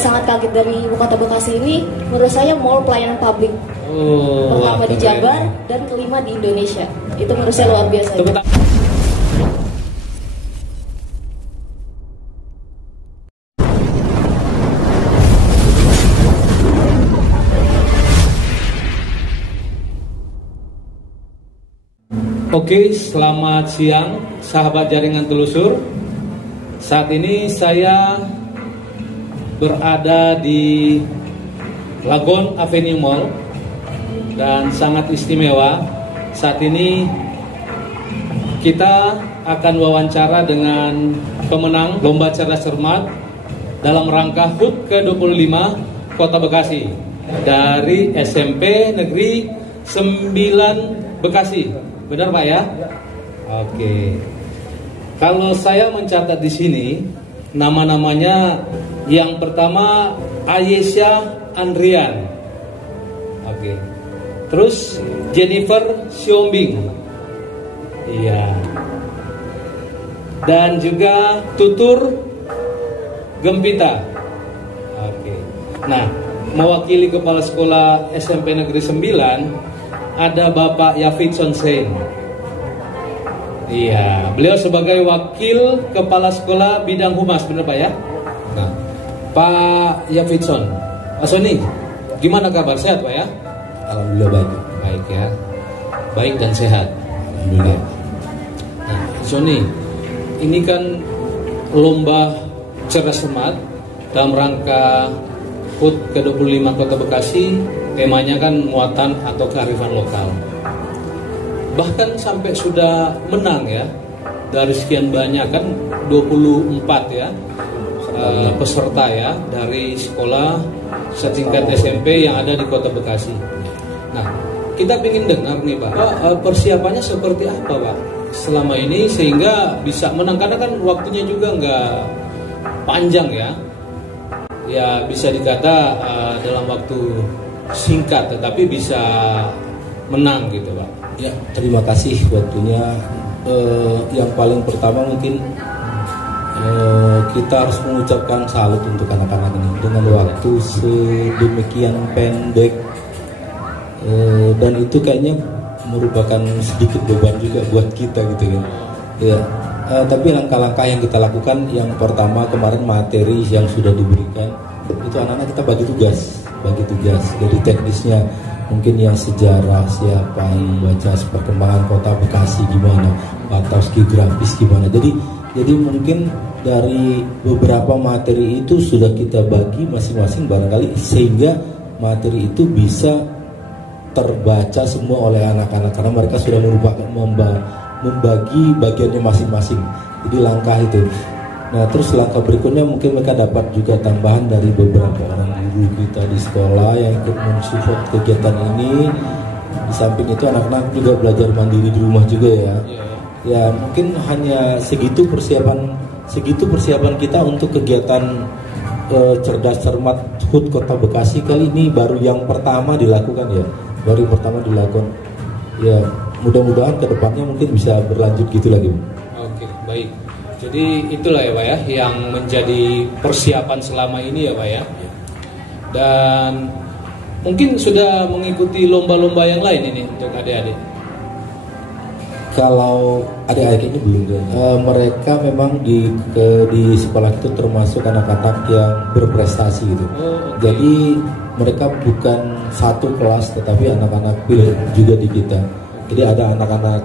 sangat kaget dari ibu kota Bekasi ini, menurut saya mall pelayanan publik pertama di Jabar dan kelima di Indonesia. Itu menurut saya luar biasa. Oke, selamat siang sahabat jaringan telusur. Saat ini saya berada di Lagon Avenue Mall dan sangat istimewa. Saat ini kita akan wawancara dengan pemenang Lomba Cerdas Cermat dalam rangka HUT ke-25 Kota Bekasi dari SMP Negeri 9 Bekasi. Benar Pak ya? Oke. Kalau saya mencatat di sini nama-namanya, yang pertama Ayesha Andrian. Oke. Terus Jennifer Siombing. Iya. Dan juga Tutur Gempita. Oke. Nah, mewakili Kepala Sekolah SMP Negeri 9 ada Bapak Yafidson Sein. Iya, beliau sebagai wakil kepala sekolah bidang humas, benar Pak ya? Nah, Pak Yafidson, Pak Sony, gimana kabar, sehat Pak ya? Alhamdulillah baik. Baik ya, baik dan sehat. Alhamdulillah. Nah, Sony, ini kan lomba cerdas cermat dalam rangka HUT ke-25 Kota Bekasi. Temanya kan muatan atau kearifan lokal. Bahkan sampai sudah menang ya. Dari sekian banyak kan 24 ya peserta ya dari sekolah setingkat SMP yang ada di Kota Bekasi. Nah, kita ingin dengar nih Pak, persiapannya seperti apa Pak selama ini sehingga bisa menang, karena kan waktunya juga nggak panjang ya. Ya bisa dikata dalam waktu singkat tetapi bisa menang gitu Pak. Ya, terima kasih waktunya. Yang paling pertama mungkin kita harus mengucapkan salut untuk anak-anak ini dengan waktu sedemikian pendek, dan itu kayaknya merupakan sedikit beban juga buat kita gitu kan. Ya, tapi langkah-langkah yang kita lakukan, yang pertama kemarin materi yang sudah diberikan itu anak-anak kita bagi tugas. Jadi teknisnya mungkin yang sejarah, siapa yang baca perkembangan kota Bekasi gimana, atau geografis gimana. Jadi mungkin dari beberapa materi itu sudah kita bagi masing-masing barangkali sehingga materi itu bisa terbaca semua oleh anak-anak karena mereka sudah membagi bagiannya masing-masing. Jadi langkah itu. Nah, terus langkah berikutnya mungkin mereka dapat juga tambahan dari beberapa orang guru kita di sekolah yang ikut mensupport kegiatan ini. Di samping itu anak-anak juga belajar mandiri di rumah juga ya. Ya, mungkin hanya segitu persiapan kita untuk kegiatan cerdas cermat HUT Kota Bekasi kali ini. Baru yang pertama dilakukan ya. Ya, mudah-mudahan kedepannya mungkin bisa berlanjut gitu lagi. Oke, baik. Jadi itulah ya Pak ya yang menjadi persiapan selama ini ya Pak ya. Dan mungkin sudah mengikuti lomba-lomba yang lain ini untuk adik-adik. Kalau adik-adik ini belum, mereka memang di sekolah itu termasuk anak-anak yang berprestasi gitu. Okay. Jadi mereka bukan satu kelas tetapi anak-anak pilih juga di kita. Jadi ada anak-anak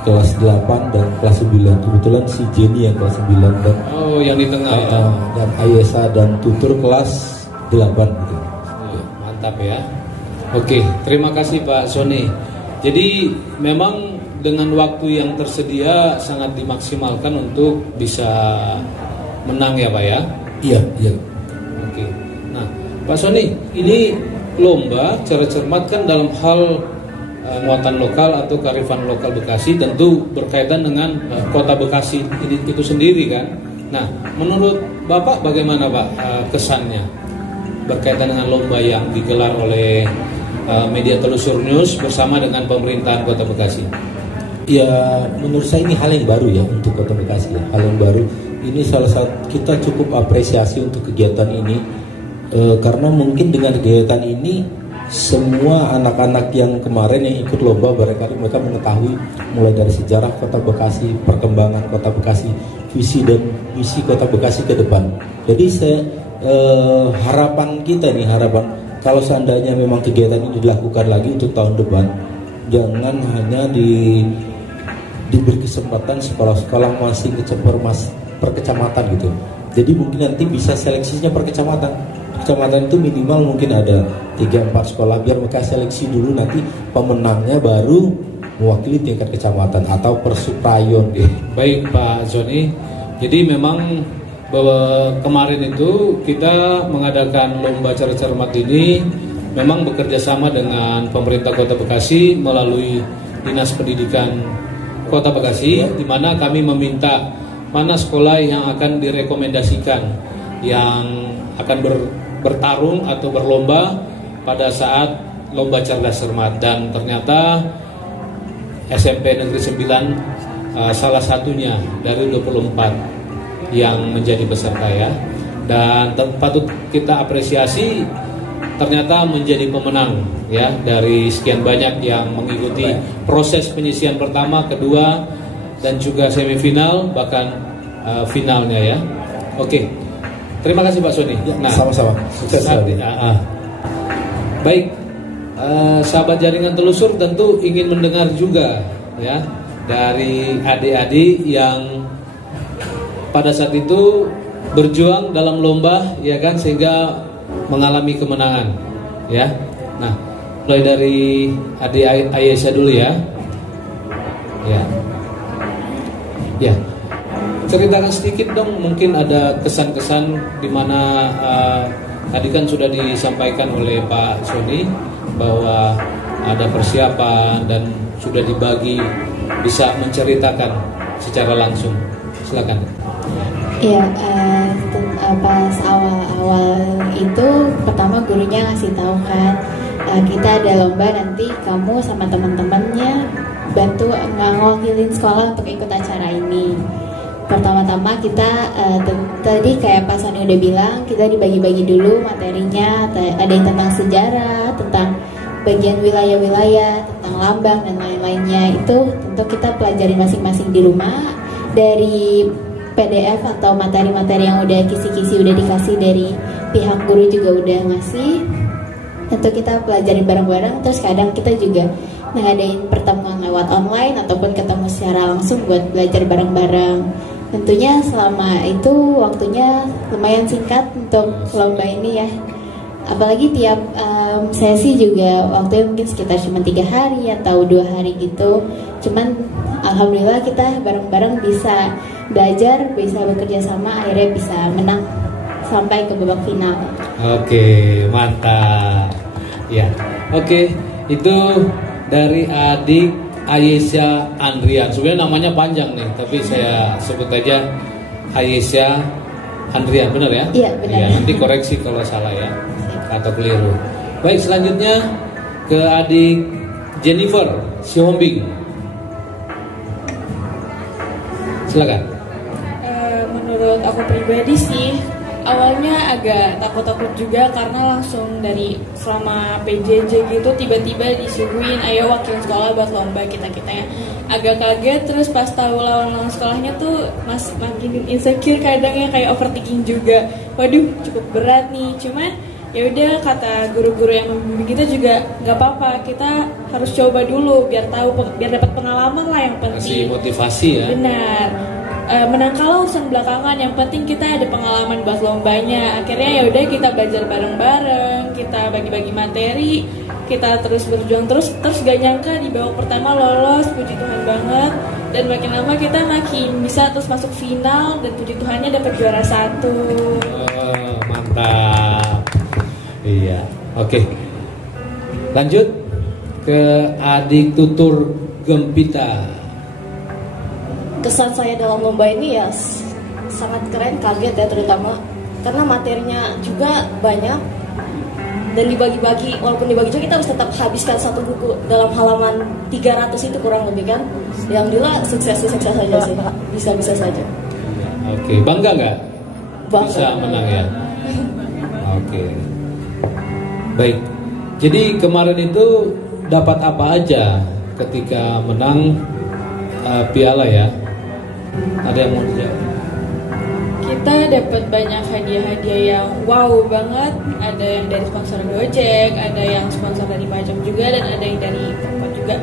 kelas 8 dan kelas 9. Kebetulan si Jenny yang kelas 9 dan yang di tengah ya. Dan Ayesha dan Tutur kelas 8 gitu. Mantap ya. Oke, terima kasih Pak Sony. Jadi memang dengan waktu yang tersedia sangat dimaksimalkan untuk bisa menang ya Pak ya. Iya. Oke. Nah, Pak Sony, ini lomba cerdas cermat kan dalam hal muatan lokal atau kearifan lokal Bekasi, tentu berkaitan dengan kota Bekasi itu sendiri kan. Nah, menurut Bapak bagaimana Pak kesannya berkaitan dengan lomba yang digelar oleh media Telusur News bersama dengan pemerintahan Kota Bekasi? Ya, menurut saya ini hal yang baru ya untuk Kota Bekasi ya. Hal yang baru ini salah satu kita cukup apresiasi untuk kegiatan ini karena mungkin dengan kegiatan ini semua anak-anak yang kemarin yang ikut lomba barangkali mereka mengetahui mulai dari sejarah Kota Bekasi, perkembangan Kota Bekasi, visi dan misi Kota Bekasi ke depan. Jadi harapan kita nih, kalau seandainya memang kegiatan ini dilakukan lagi untuk tahun depan, jangan hanya diberi kesempatan sekolah-sekolah masing per kecamatan gitu. Jadi mungkin nanti bisa seleksinya per kecamatan. Kecamatan itu minimal mungkin ada 3-4 sekolah, biar mereka seleksi dulu, nanti pemenangnya baru mewakili tingkat kecamatan atau per suprayon deh. Baik Pak Zoni, jadi memang bahwa kemarin itu kita mengadakan lomba cermat ini memang bekerja sama dengan pemerintah Kota Bekasi melalui Dinas Pendidikan Kota Bekasi, di mana kami meminta mana sekolah yang akan direkomendasikan yang akan bertarung atau berlomba pada saat lomba cerdas cermat, dan ternyata SMP Negeri 9 salah satunya dari 24 yang menjadi peserta ya, dan patut kita apresiasi ternyata menjadi pemenang ya dari sekian banyak yang mengikuti proses penyisian pertama, kedua, dan juga semifinal bahkan finalnya ya. Oke, terima kasih Pak Sony. Ya, nah, sama-sama. Sukses selalu. Baik, sahabat jaringan telusur tentu ingin mendengar juga ya dari adik-adik yang pada saat itu berjuang dalam lomba ya kan, sehingga mengalami kemenangan ya. Nah, mulai dari adik Aisyah dulu ya. Ya, ceritakan sedikit dong, mungkin ada kesan-kesan di mana tadi kan sudah disampaikan oleh Pak Sony bahwa ada persiapan dan sudah dibagi, bisa menceritakan secara langsung. Silakan. Ya, pas awal-awal itu pertama gurunya ngasih tahu kan, kita ada lomba, nanti kamu sama teman-temannya bantu ngawalin sekolah untuk ikut acara ini. Pertama-tama kita tadi kayak Pak Sony udah bilang, kita dibagi-bagi dulu materinya, ada yang tentang sejarah, tentang bagian wilayah-wilayah, tentang lambang dan lain-lainnya. Itu tentu kita pelajari masing-masing di rumah. Dari PDF atau materi-materi yang udah kisi-kisi udah dikasih dari pihak guru juga udah ngasih, tentu kita pelajari bareng-bareng. Terus kadang kita juga ngadain pertemuan lewat online ataupun ketemu secara langsung buat belajar bareng-bareng. Tentunya selama itu waktunya lumayan singkat untuk lomba ini ya, apalagi tiap sesi juga waktunya mungkin sekitar cuma 3 hari atau 2 hari gitu. Cuman alhamdulillah kita bareng-bareng bisa belajar, bisa bekerja sama, akhirnya bisa menang sampai ke babak final. Oke, mantap. Ya, oke, itu dari adik Aisyah Andrian. Sebenarnya namanya panjang nih, tapi saya sebut aja Aisyah Andrian, benar ya? Iya, benar. Ya, nanti koreksi kalau salah ya atau keliru. Baik, selanjutnya ke adik Jennifer Sihombing. Silakan. Menurut aku pribadi sih, awalnya agak takut-takut juga karena langsung dari selama PJJ gitu tiba-tiba disuguhin ayo wakil sekolah buat lomba, kita-kita ya agak kaget. Terus pas tahu lawan sekolahnya tuh makin insecure, kadang ya kayak overthinking juga. Waduh, cukup berat nih. Cuman ya udah, kata guru-guru yang membimbing kita juga nggak apa-apa, kita harus coba dulu biar tahu, biar dapat pengalaman lah yang penting. Kasih motivasi ya. Benar. Menang kalah urusan belakangan, yang penting kita ada pengalaman buat lombanya. Akhirnya ya udah, kita belajar bareng-bareng, kita bagi-bagi materi, kita terus berjuang terus gak nyangka di babak pertama lolos, puji Tuhan banget. Dan makin lama kita makin bisa terus masuk final, dan puji Tuhannya dapat juara 1. Oh, mantap. Iya, oke. Lanjut ke adik Tutur Gempita. Kesan saya dalam lomba ini ya sangat keren, kaget ya, terutama karena materinya juga banyak dan dibagi-bagi. Walaupun dibagi juga, kita harus tetap habiskan satu buku dalam halaman 300 itu kurang lebih kan. Alhamdulillah sukses saja sih, bisa saja. Oke, bangga nggak? Bangga. Bisa menang ya. Oke. Baik. Jadi kemarin itu dapat apa aja ketika menang piala ya? Ada yang mau dijawab? Kita dapat banyak hadiah-hadiah yang wow banget. Ada yang dari sponsor Gojek, ada yang sponsor dari Pajam juga, dan ada yang dari tempat juga.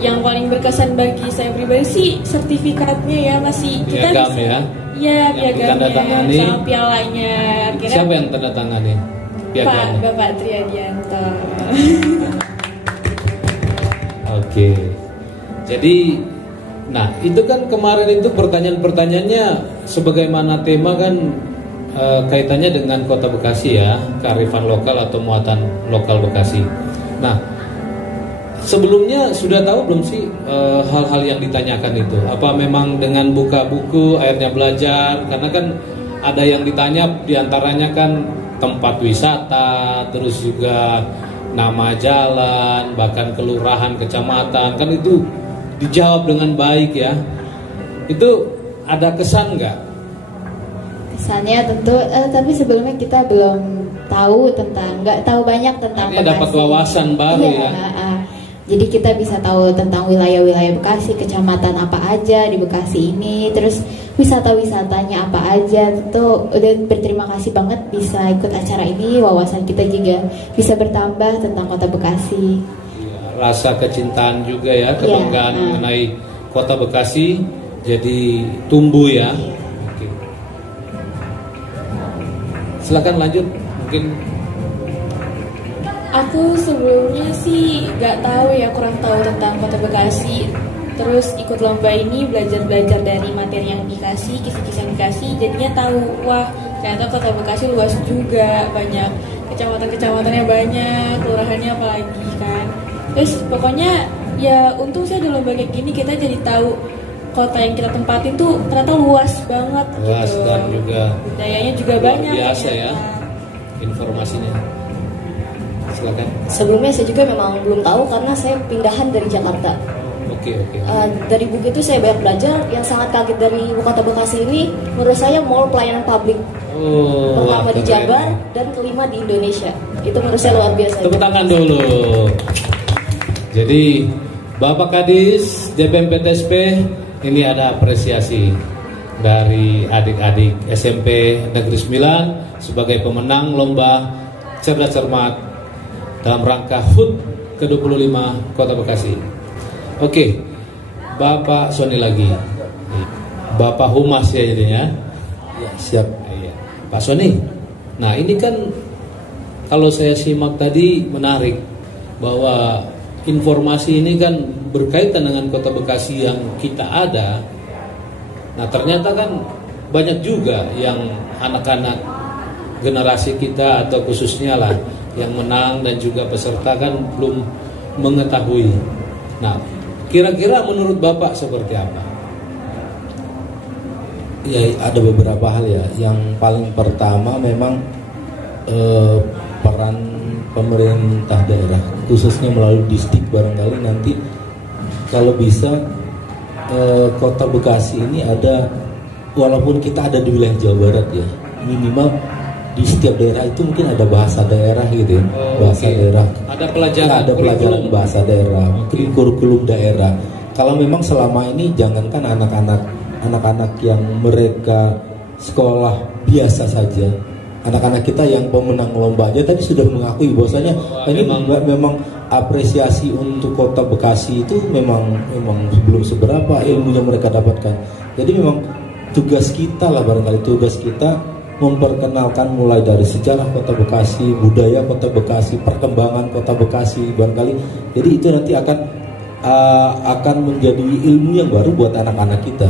Yang paling berkesan bagi saya pribadi sih sertifikatnya ya, masih kita Piagam bisa, ya? Iya, Yang ditandatangani. piagamnya sama pialanya. Akhirnya Siapa yang tanda tangani? Piagamnya. Bapak Triadianto. Oke. Jadi, nah itu kan kemarin itu pertanyaan-pertanyaannya sebagaimana tema kan kaitannya dengan Kota Bekasi ya, kearifan lokal atau muatan lokal Bekasi. Nah, sebelumnya sudah tahu belum sih hal-hal yang ditanyakan itu? Apa memang dengan buka buku akhirnya belajar? Karena kan ada yang ditanya diantaranya kan tempat wisata, terus juga nama jalan, bahkan kelurahan, kecamatan, kan itu dijawab dengan baik ya. Itu ada kesan nggak? Kesannya tentu, tapi sebelumnya kita belum tahu nggak tahu banyak tentang Artinya Bekasi. dapat wawasan baru Iya, ya. Jadi kita bisa tahu tentang wilayah-wilayah Bekasi, kecamatan apa aja di Bekasi ini, terus wisata-wisatanya apa aja. Tentu udah berterima kasih banget bisa ikut acara ini, wawasan kita juga bisa bertambah tentang Kota Bekasi. Rasa kecintaan juga ya, kebanggaan mengenai Kota Bekasi jadi tumbuh ya. Oke. Silakan lanjut mungkin. Aku sebelumnya sih nggak tahu ya, kurang tahu tentang Kota Bekasi. Terus ikut lomba ini belajar dari materi yang dikasih, kisah-kisah yang dikasih, jadinya tahu, wah ternyata Kota Bekasi luas juga, banyak kecamatan-kecamatannya banyak, kelurahannya apalagi kan. Terus pokoknya ya untung saya di lomba kayak gini kita jadi tahu kota yang kita tempatin tuh ternyata luas banget. Luas gitu. dan juga budayanya juga luar banyak. biasa ya ternyata. informasinya. Silakan. Sebelumnya saya juga memang belum tahu karena saya pindahan dari Jakarta. Oke. Dari buku itu saya banyak belajar. Yang sangat kaget dari Kota Bekasi ini, menurut saya mall pelayanan publik pertama di keren. Jabar dan kelima di Indonesia. Itu menurut saya luar biasa. Tepuk tangan dulu. Jadi Bapak Kadis DPMPTSP ini ada apresiasi dari adik-adik SMP Negeri 9 sebagai pemenang lomba cerdas cermat dalam rangka HUT ke-25 Kota Bekasi. Oke, Bapak Sony lagi. Bapak Humas ya jadinya. Ya, siap. Iya. Pak Sony. Nah, ini kan kalau saya simak tadi menarik bahwa informasi ini kan berkaitan dengan Kota Bekasi yang kita ada. Nah, ternyata kan banyak juga yang anak-anak generasi kita atau khususnya lah yang menang dan juga peserta kan belum mengetahui. Nah, kira-kira menurut Bapak seperti apa? Ya, ada beberapa hal ya. Yang paling pertama memang peran pemerintah daerah, khususnya melalui distrik, barangkali nanti kalau bisa Kota Bekasi ini ada, walaupun kita ada di wilayah Jawa Barat ya, minimal di setiap daerah itu mungkin ada bahasa daerah gitu ya. Bahasa daerah. Ada pelajaran, ada pelajaran bahasa daerah, kurikulum daerah. Kalau memang selama ini jangankan anak-anak yang mereka sekolah biasa saja, anak-anak kita yang pemenang lomba aja tadi sudah mengakui bahwasanya ini memang apresiasi untuk Kota Bekasi itu memang belum seberapa ilmu yang mereka dapatkan. Jadi memang tugas kita lah, barangkali tugas kita memperkenalkan mulai dari sejarah Kota Bekasi, budaya Kota Bekasi, perkembangan Kota Bekasi barangkali. Jadi itu nanti akan menjadi ilmu yang baru buat anak-anak kita,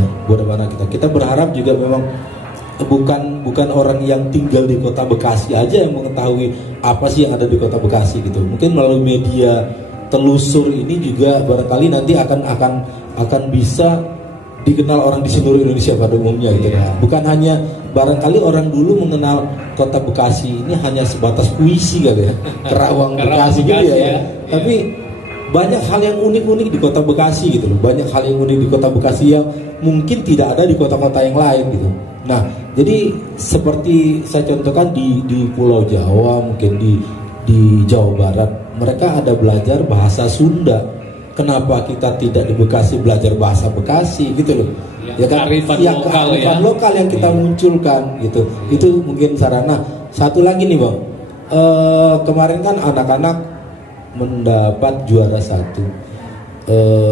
Kita berharap juga memang bukan orang yang tinggal di Kota Bekasi aja yang mengetahui apa sih yang ada di Kota Bekasi gitu. Mungkin melalui media telusur ini juga barangkali nanti akan bisa dikenal orang di seluruh Indonesia pada umumnya gitu. Bukan hanya barangkali orang dulu mengenal Kota Bekasi ini hanya sebatas puisi kali ya, Kerawang Bekasi gitu ya. Tapi banyak hal yang unik-unik di kota Bekasi gitu loh. Banyak hal yang unik di kota Bekasi yang mungkin tidak ada di kota-kota yang lain gitu. Nah, jadi seperti saya contohkan di Pulau Jawa, mungkin di Jawa Barat, mereka ada belajar bahasa Sunda. Kenapa kita tidak di Bekasi belajar bahasa Bekasi gitu loh? Ya kan, kearifan lokal, lokal yang kita munculkan gitu. Itu mungkin sarana. Satu lagi nih Bang, kemarin kan anak-anak mendapat juara 1.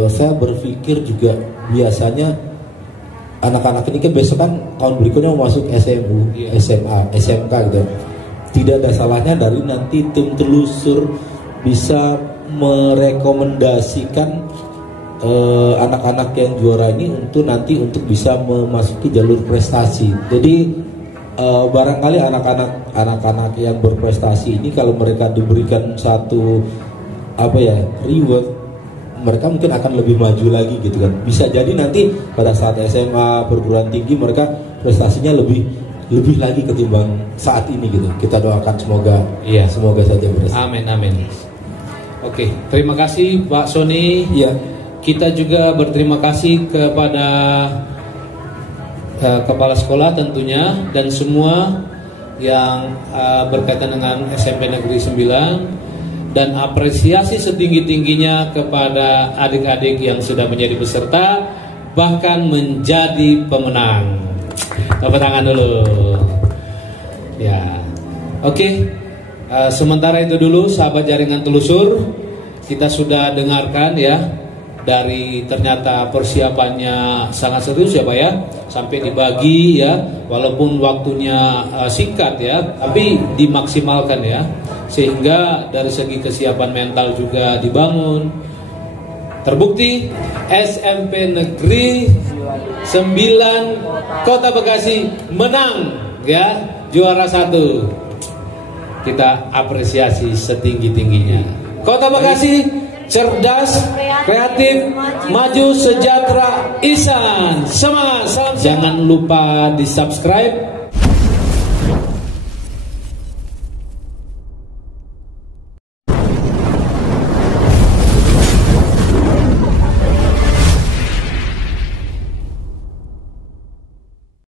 Saya berpikir juga biasanya anak-anak ini kan besok kan tahun berikutnya mau masuk SMU, SMA, SMK gitu. Tidak ada salahnya dari nanti tim telusur bisa merekomendasikan anak-anak yang juara ini untuk bisa memasuki jalur prestasi. Jadi barangkali anak-anak yang berprestasi ini kalau mereka diberikan satu reward, mereka mungkin akan lebih maju lagi gitu kan. Bisa jadi nanti pada saat SMA, perguruan tinggi, mereka prestasinya lebih lagi ketimbang saat ini gitu. Kita doakan semoga saja berhasil. Amin, amin. Oke, terima kasih Pak Sony. Iya. Kita juga berterima kasih kepada kepala sekolah tentunya dan semua yang berkaitan dengan SMP Negeri 9. Dan apresiasi setinggi-tingginya kepada adik-adik yang sudah menjadi peserta, bahkan menjadi pemenang. Tepuk tangan dulu. Ya, oke. Sementara itu dulu, sahabat jaringan telusur, kita sudah dengarkan ya, dari ternyata persiapannya sangat serius ya Pak ya, sampai dibagi ya, walaupun waktunya singkat ya, tapi dimaksimalkan ya, sehingga dari segi kesiapan mental juga dibangun. Terbukti SMP Negeri 9 Kota Bekasi menang ya, juara 1. Kita apresiasi setinggi-tingginya. Kota Bekasi cerdas, kreatif, maju, sejahtera, ihsan. Semangat, salam. Jangan lupa di subscribe,